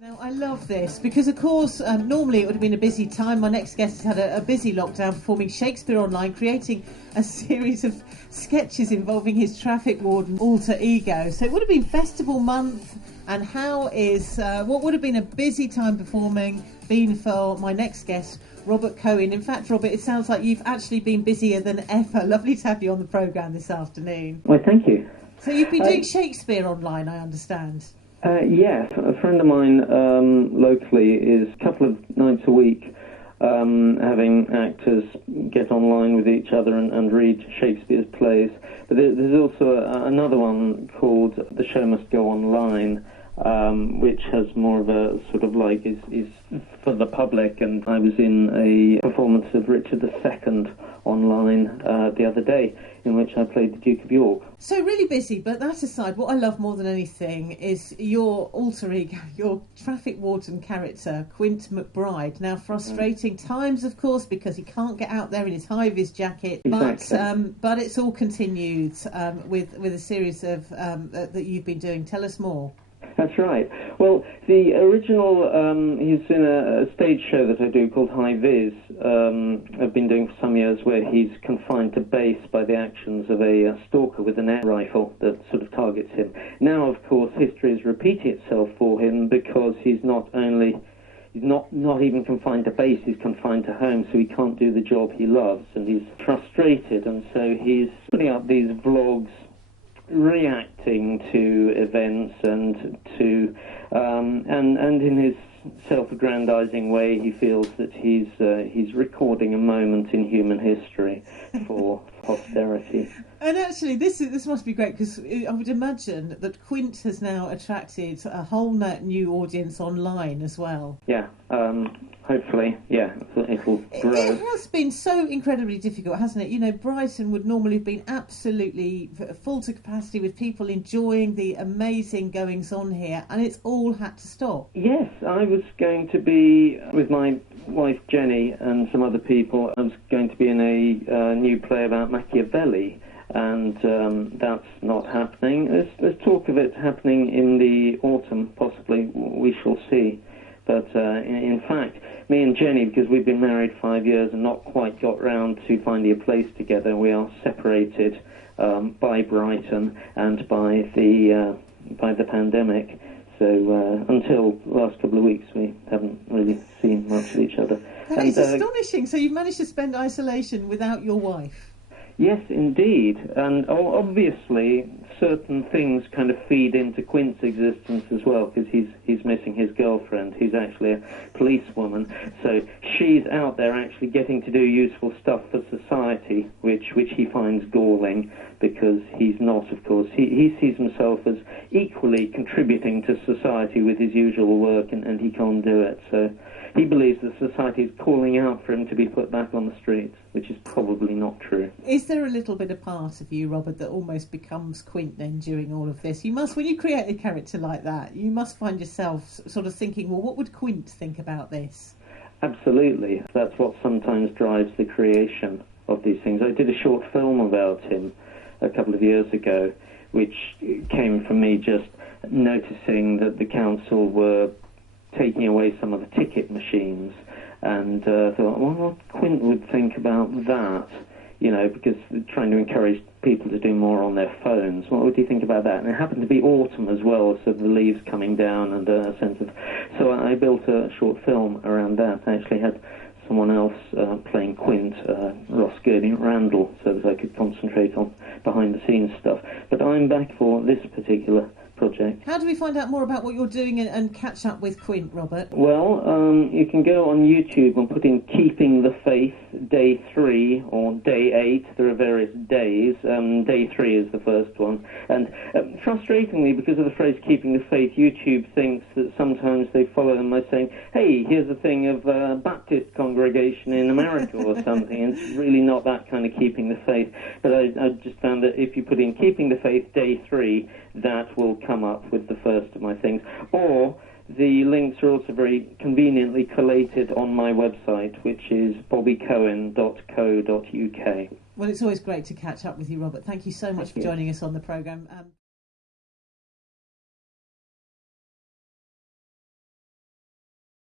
Now, I love this because, of course, normally it would have been a busy time. My next guest has had a busy lockdown performing Shakespeare online, creating a series of sketches involving his traffic warden alter ego. So it would have been festival month, and how is what would have been a busy time performing been for my next guest, Robert Cohen. In fact, Robert, it sounds like you've actually been busier than ever. Lovely to have you on the programme this afternoon. Well, thank you. So you've been doing Shakespeare online, I understand. Yes, a friend of mine locally is a couple of nights a week having actors get online with each other and read Shakespeare's plays. But there's also another one called The Show Must Go Online, which has more of a sort of like is for the public. And I was in a performance of Richard II online the other day, in which I played the Duke of York. So really busy, but that aside, what I love more than anything is your alter ego, your traffic warden character, Quint McBride. Now, frustrating times, of course, because he can't get out there in his high vis jacket, Exactly. but it's all continued with a series of that you've been doing. Tell us more. That's right. Well, the original, he's in a stage show that I do called High Vis. I've been doing for some years, where he's confined to base by the actions of a stalker with an air rifle that sort of targets him. Now, of course, history is repeating itself for him, because he's not even confined to base, he's confined to home, so he can't do the job he loves, and he's frustrated, and so he's putting up these vlogs reacting to events and to and in his self-aggrandizing way, he feels that he's recording a moment in human history for posterity. And actually, this must be great, because I would imagine that Quint has now attracted a whole new audience online as well. Yeah, hopefully, yeah, it'll grow. It has been so incredibly difficult, hasn't it? You know, Brighton would normally have been absolutely full to capacity with people enjoying the amazing goings-on here, and it's all had to stop. Yes, I was going to be, with my wife Jenny and some other people, I was going to be in a new play about Machiavelli, and that's not happening. There's talk of it happening in the autumn, possibly. We shall see. But in fact, me and Jenny, because we've been married 5 years and not quite got round to finding a place together, we are separated by Brighton and by the pandemic. So until the last couple of weeks, we haven't really seen much of each other. That is astonishing. So you've managed to spend isolation without your wife? Yes, indeed. And obviously, certain things kind of feed into Quint's existence as well, because he's missing his girlfriend. He's actually a policewoman. So she's out there actually getting to do useful stuff for society, which he finds galling, because he's not, of course. He sees himself as equally contributing to society with his usual work, and he can't do it. So he believes that society is calling out for him to be put back on the streets, which is probably not true. Is there a little bit of part of you, Robert, that almost becomes Quint then during all of this? You must, when you create a character like that, you must find yourself sort of thinking, well, what would Quint think about this? Absolutely. That's what sometimes drives the creation of these things. I did a short film about him a couple of years ago, which came from me just noticing that the council were taking away some of the ticket machines, and thought, well, what Quint would think about that, you know, because they're trying to encourage people to do more on their phones. What would he think about that? And it happened to be autumn as well, so the leaves coming down and a sense of... So I built a short film around that. I actually had someone else playing Quint, Ross Gurney Randall, so that I could concentrate on behind-the-scenes stuff. But I'm back for this particular project. How do we find out more about what you're doing and catch up with Quint, Robert? Well, you can go on YouTube and put in Keeping the Faith Day 3 or Day 8. There are various days. Day 3 is the first one. And frustratingly, because of the phrase Keeping the Faith, YouTube thinks that sometimes they follow them by saying, hey, here's a thing of a Baptist congregation in America or something. And it's really not that kind of Keeping the Faith. But I just found that if you put in Keeping the Faith Day 3, that will come up with the first of my things. Or the links are also very conveniently collated on my website, which is bobbycohen.co.uk. Well, it's always great to catch up with you, Robert. Thank you so much for joining us on the programme.